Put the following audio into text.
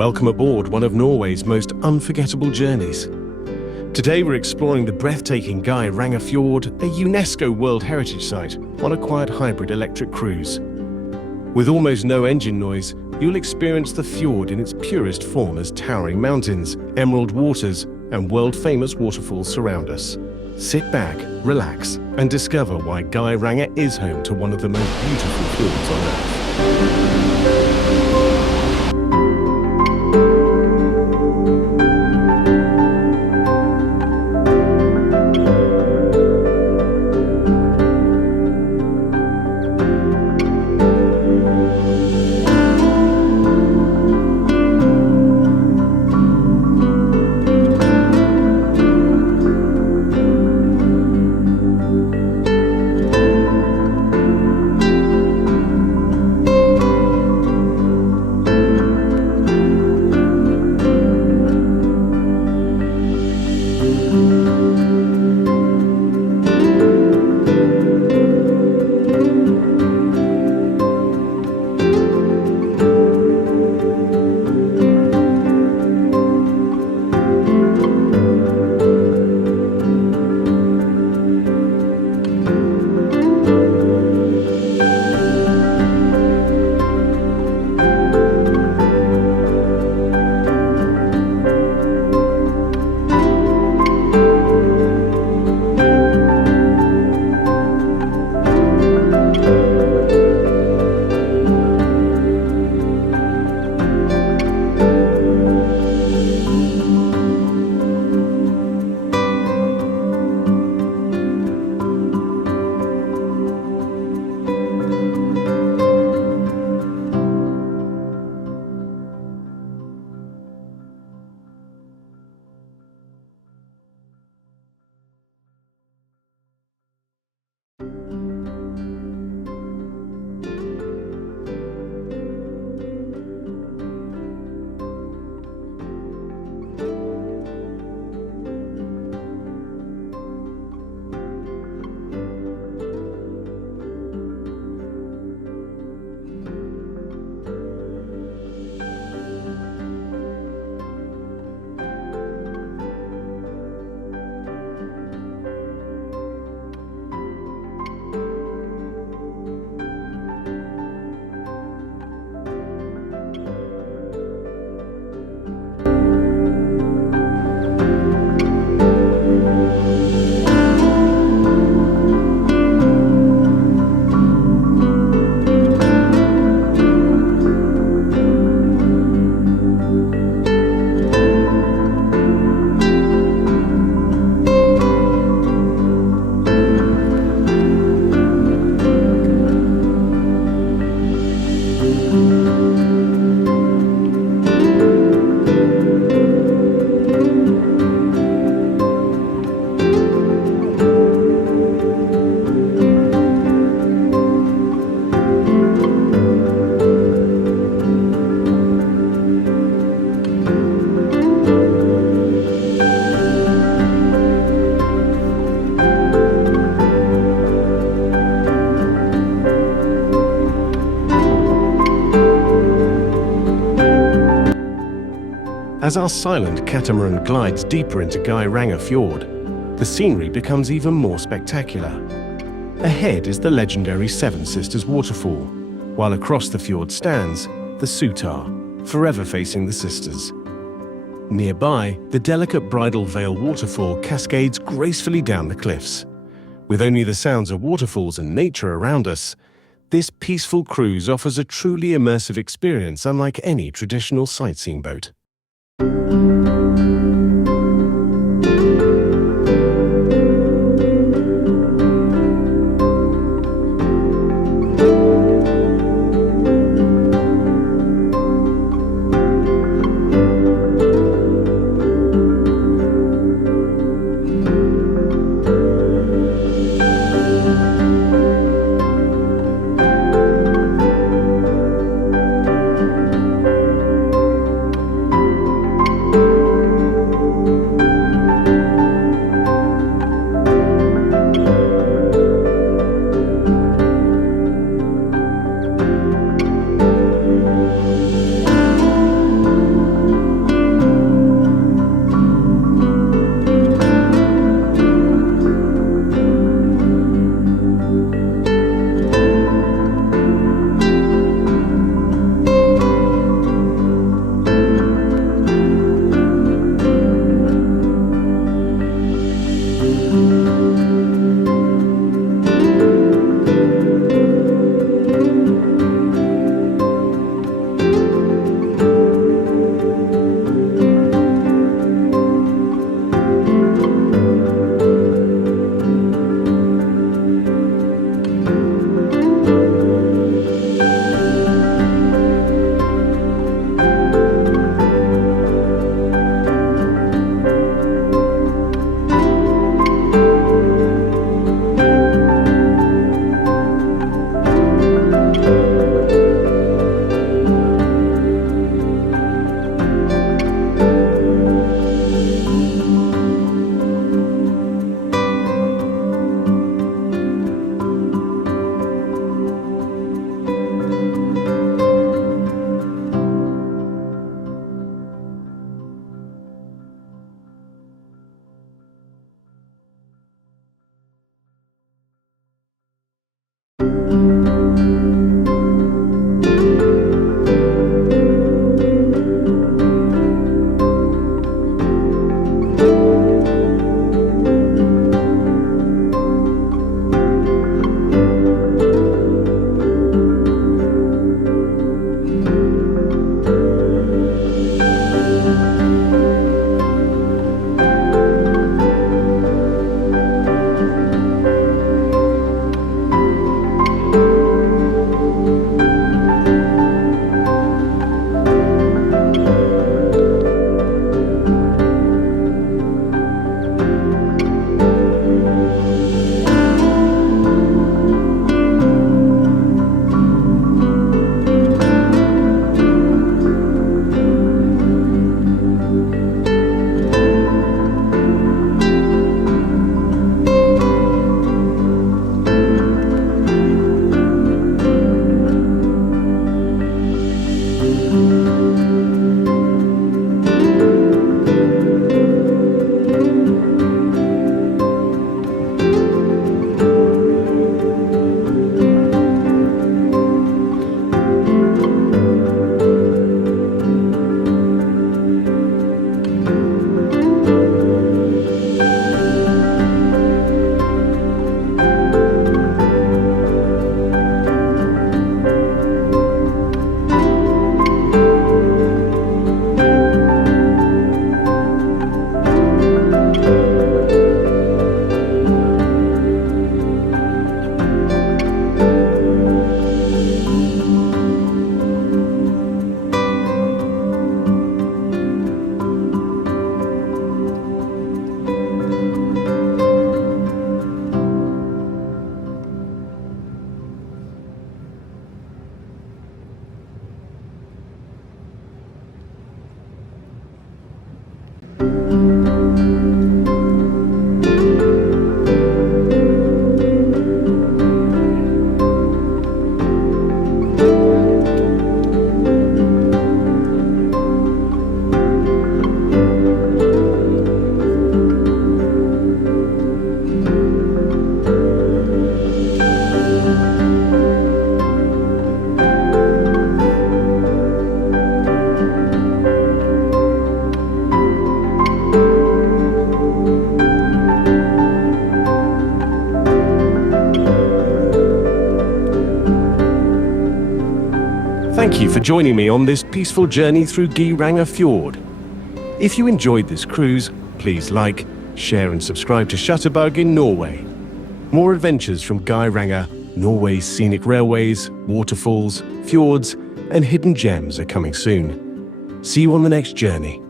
Welcome aboard one of Norway's most unforgettable journeys. Today we're exploring the breathtaking Geirangerfjord, a UNESCO World Heritage Site, on a quiet hybrid electric cruise. With almost no engine noise, you'll experience the fjord in its purest form as towering mountains, emerald waters, and world-famous waterfalls surround us. Sit back, relax, and discover why Geiranger is home to one of the most beautiful fjords on Earth. As our silent catamaran glides deeper into Geirangerfjord, the scenery becomes even more spectacular. Ahead is the legendary Seven Sisters waterfall, while across the fjord stands the Suitor, forever facing the sisters. Nearby, the delicate Bridal Vale waterfall cascades gracefully down the cliffs. With only the sounds of waterfalls and nature around us, this peaceful cruise offers a truly immersive experience unlike any traditional sightseeing boat. Thank you for joining me on this peaceful journey through Geiranger Fjord. If you enjoyed this cruise, please like, share and subscribe to Shutterbug in Norway. More adventures from Geiranger, Norway's scenic railways, waterfalls, fjords and hidden gems are coming soon. See you on the next journey.